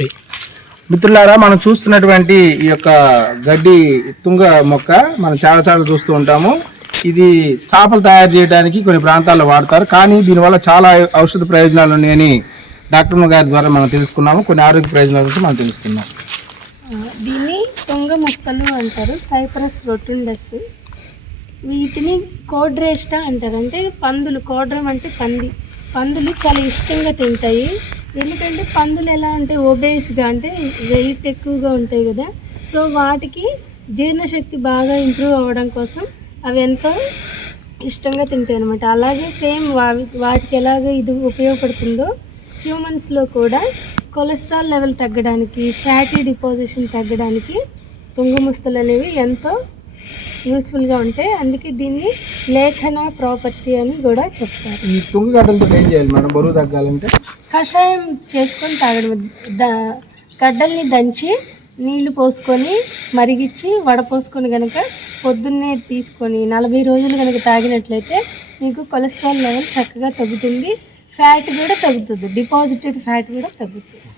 Free మిత్రులారా మనం చూస్తున్నటువంటి ఈ యొక్క గడ్డి తుంగ మొక్క మనం చాలా చాలా చూస్తూ ఉంటాము. ఇది చేపలు తయారు చేయడానికి కొన్ని ప్రాంతాల్లో వాడతారు. కానీ దీనివల్ల చాలా ఔషధ ప్రయోజనాలు ఉన్నాయని డాక్టర్ గారి ద్వారా మనం తెలుసుకున్నాము. కొన్ని ఆరోగ్య ప్రయోజనాల గురించి మనం తెలుసుకున్నాం దీన్ని తుంగ మొక్కలు అంటారు. Cyperus rotundus. వీటిని కోడ్రేష్ట అంటారు. అంటే పందులు కోడ్రం అంటే పంది. పందులు చాలా ఇష్టంగా తింటాయి. ఎందుకంటే పందులు ఎలా అంటే ఒబేస్గా అంటే వెయిట్ ఎక్కువగా ఉంటాయి కదా. సో వాటికి జీర్ణశక్తి బాగా ఇంప్రూవ్ అవ్వడం కోసం అవి ఎంతో ఇష్టంగా తింటాయి అనమాట అలాగే సేమ్ వాటికి ఎలాగ ఇది ఉపయోగపడుతుందో హ్యూమన్స్లో కూడా కొలెస్ట్రాల్ లెవెల్ తగ్గడానికి ఫ్యాటీ డిపోజిషన్ తగ్గడానికి తుంగముస్తలు అనేవి ఎంతో యూస్ఫుల్గా ఉంటాయి అందుకే దీన్ని లేఖన ప్రాపర్టీ అని కూడా చెప్తారు. ఈ తుంగ గడ్డలతో ఏం చేయాలి మనం బరువు తగ్గాలంటే? కషాయం చేసుకొని తాగడం. ద గడ్డల్ని దంచి నీళ్ళు పోసుకొని మరిగించి వడపోసుకొని కనుక పొద్దున్నే తీసుకొని నలభై రోజులు కనుక తాగినట్లయితే మీకు కొలెస్ట్రాల్ లెవెల్ చక్కగా తగ్గుతుంది. ఫ్యాట్ కూడా తగ్గుతుంది. డిపాజిటెడ్ ఫ్యాట్ కూడా తగ్గుతుంది.